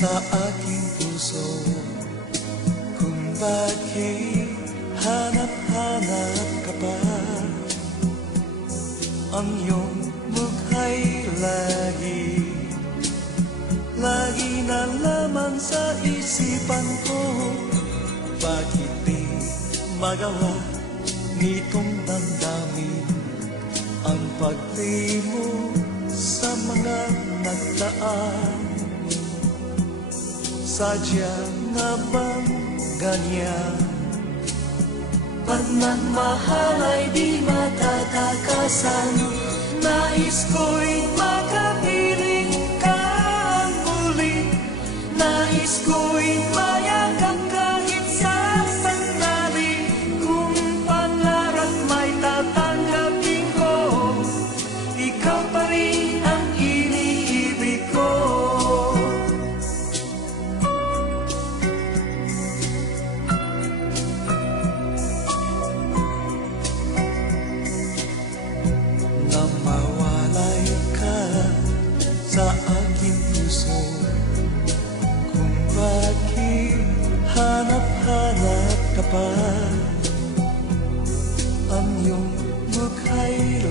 sa aking puso. Kung bakit hanap-hanap ka pa, ang iyong mukha'y lagi na laman sa isipan ko. Bakit di magawa nitong damdamin ang pagdi mo sa mga nagdaan? Sadya nga bang ganyan? Pagmamahal ay di matatakasan. Nais ko'y makapiling ka muli. Nais ko'y mayakap kahit sa sandali. Kung pangarap may tatanggapin ko, ikaw pa rin ang iniibig ko. Mawalay ka sa aking puso. Kung bakit hanap-hanap ka pa, ang iyong mukha'y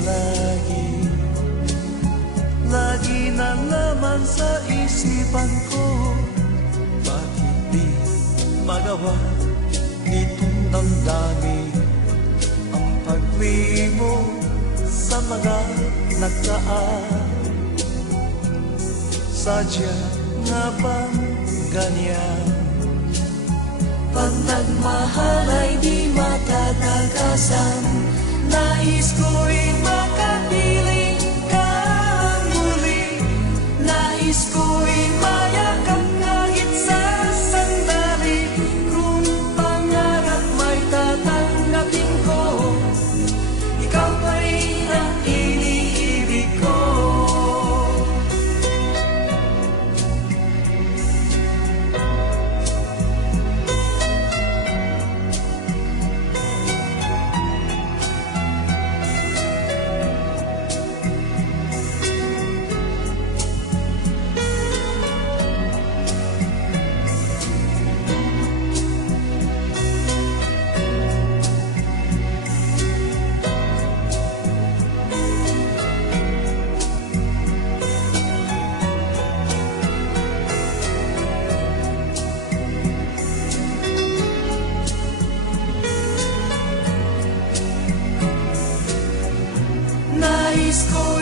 lagi na laman sa isipan ko. Bakit di magawa nitong damdamin ang pagli mo sa mga nagdaan? Sadya nga bang ganyan? Pag nagmahal ay di matatakasan. Nais ko'y makapiling ka muli. Nais ko'y mayakap kahit sa sandali. Kung pangarap may tatanggapin ko, ikaw pa rin ang iniibig ko. Nais ko